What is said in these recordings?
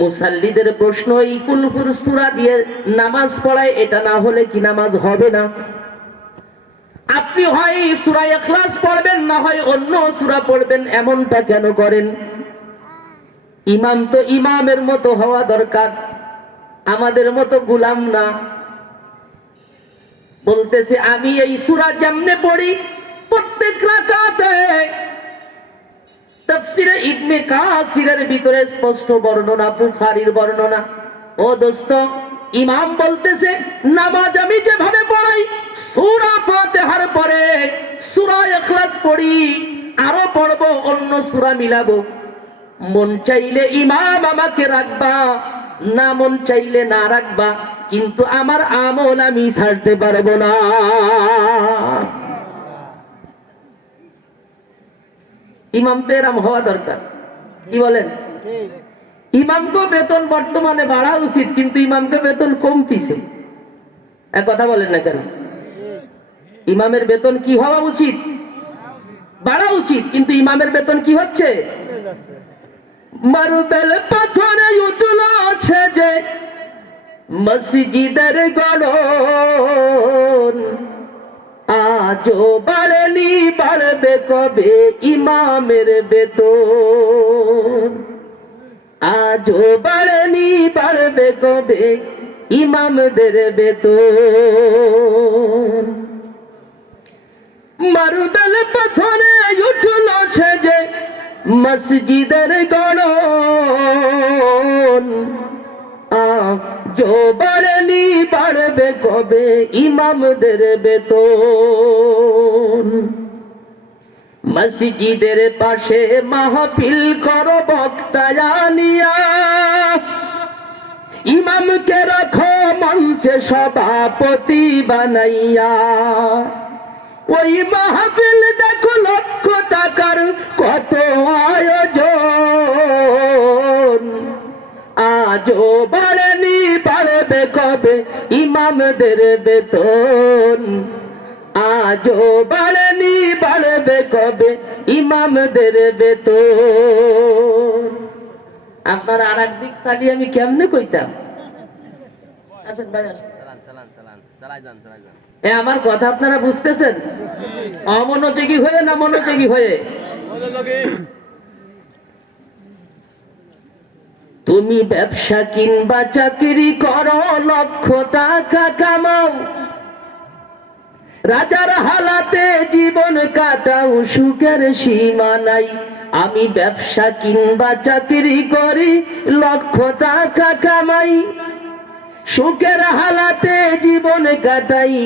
মুসাল্লিদের প্রশ্ন, এই কুলহুর সূরা দিয়ে নামাজ পড়ায়, এটা না হলে কি নামাজ হবে না? আপনি হয় সূরা ইখলাস পড়বেন, না হয় অন্য সূরা পড়বেন, এমনটা কেন করেন? ইমাম তো ইমামের মতো হওয়া দরকার, আমাদের মতো গোলাম না। বলতেছে আমি এই সূরা যেমনে পড়ি প্রত্যেক রাকাতে, তাফসীরে ইবনে কাসিরের ভিতরে স্পষ্ট বর্ণনা, বুখারীর বর্ণনা। ও দোস্ত, ইমাম বলতেছে নামাজ আমি যেভাবে পড়াই, সূরা ফাতিহার পরে সূরা ইখলাস পড়ি, আরো পড়বো, অন্য সূরা মিলাবো। মন চাইলে ইমাম আমাকে রাখবা, না মন চাইলে না রাখবা, কিন্তু আমার আমল আমি ছাড়তে পারবো না। ইমাম তো এরম হওয়া দরকার, কি বলেন? ইমামকে বেতন বর্তমানে বাড়া উচিত, কিন্তু ইমামকে বেতন কমতিছে। এক কথা বলেন না কেন? ইমামের বেতন কি হওয়া উচিত? বাড়া উচিত, কিন্তু ইমামের বেতন কি হচ্ছে? মার্বেল পাথরে উঠল যে মসজিদের গড়ন, আজও বাড়েনি, বাড়বে কবে ইমামের বেতন? আজও বাড়েনি, বাড়বে কবে ইমামদের বেতন? মার্বেল পাথরে উঠল যে মসজিদের গড়ন, আজও বাড়েনি, বাড়বে কবে ইমামদের বেতন? মসজিদের পাশে মাহফিল করো বক্তা আনিয়া, ইমামকে রাখো মঞ্চে সভাপতি বানাইয়া। ওই মাহফিল দেখো লক্ষ টাকার কত আয়োজন, আজও বাড়েনি, বাড়বে কবে ইমামদের বেতন? আজও বাড়েনি, বাড়বে কবে ইমামদের বেতন? আপনার আর একদিক চালিয়ে আমি কেমনে কইতাম? আসেন ভাই, আসেন। আমার কথা আপনারা বুঝতেছেন? অমনোযোগী হয়ে না মনোযোগী হয়ে? তুমি ব্যবসা কিংবা চাকরি করো, লক্ষ টাকা কামাও, রাজার হালাতে জীবন কাটাও, সুখের সীমা নাই। আমি ব্যবসা কিংবা চাকরি করি, লক্ষ টাকা কামাই, সুখের হালাতে জীবন কাটাই,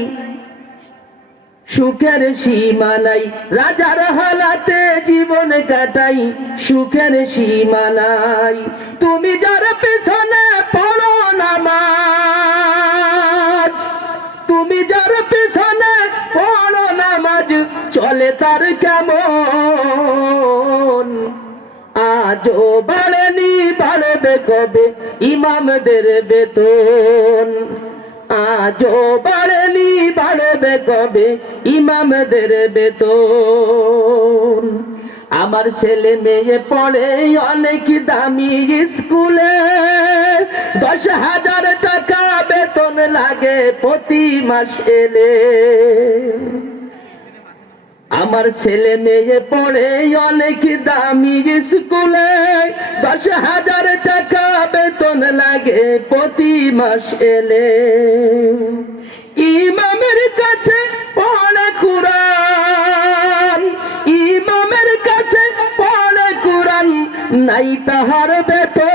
সুখের সীমা নাই। রাজার হালাতে জীবন কাটাই, সুখের সীমা নাই। তুমি যার পেছনে পড়ো নামাজ, তুমি যার পেছনে পড়ো নামাজ, চলে তার কেমন? আজও বাড়েনি, বাড়বে কবে ইমামদের বেতন? আজও বাড়েনি, বাড়বে কবে ইমামদের বেতন? আমার ছেলে মেয়ে পড়ে অনেক দামি স্কুলে, 10,000 টাকা বেতন লাগে প্রতি মাস এলে। আমার ছেলে মেয়ে পড়ে অনেক দামি স্কুলে, 10,000 টাকা বেতন লাগে প্রতি মাস এলে। ইমামের কাছে পড়ে কুরআন, ইমামের কাছে পড়ে কুরআন, নাই তাহার বেতন।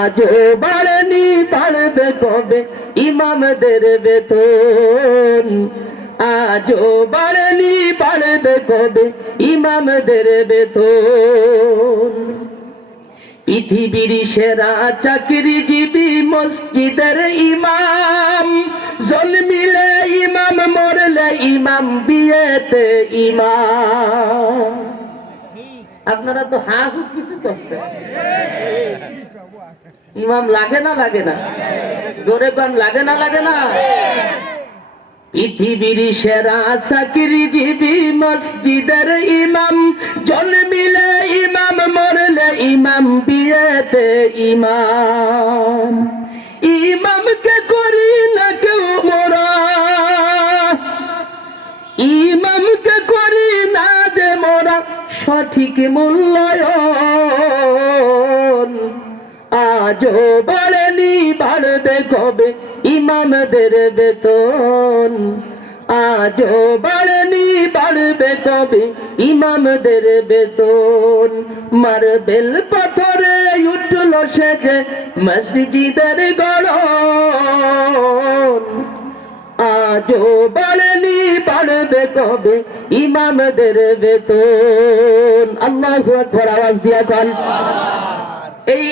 আজও বাড়েনি, বাড়বে কবে ইমামদের বেতন? আজও বাড়েনি, বাড়বে কবে ইমামদের বেতন? পৃথিবীর সেরা চাকরিজীবী মসজিদের ইমাম, জন্মিলে ইমাম, মরলে ইমাম, বিয়েতে ইমাম। আপনারা তো হা হু কিছু করছেন। ইমাম লাগে না? লাগে না? জোরে গান লাগে না? লাগে না? পৃথিবীর সেরা চাকরিজীবী মসজিদের ইমাম, জন্মিলে ইমাম, মরলে ইমাম, মসজিদে ইমাম, ইমামকে করি না কেউ মোরা, ইমামকে করি না যে মোরা সঠিক মূল্যায়ন। আজও বাড়েনি, বাড়বে কবে ইমামদের বেতন, আজও বাড়েনি, বাড়বে কবে ইমামদের বেতন। মার্বেল পাথরে উঠল সেজে মসজিদের গড়ন, আজও বাড়েনি, বাড়বে কবে ইমামদের বেতন। আল্লাহু আকবার, আওয়াজ দিয়া বল। এই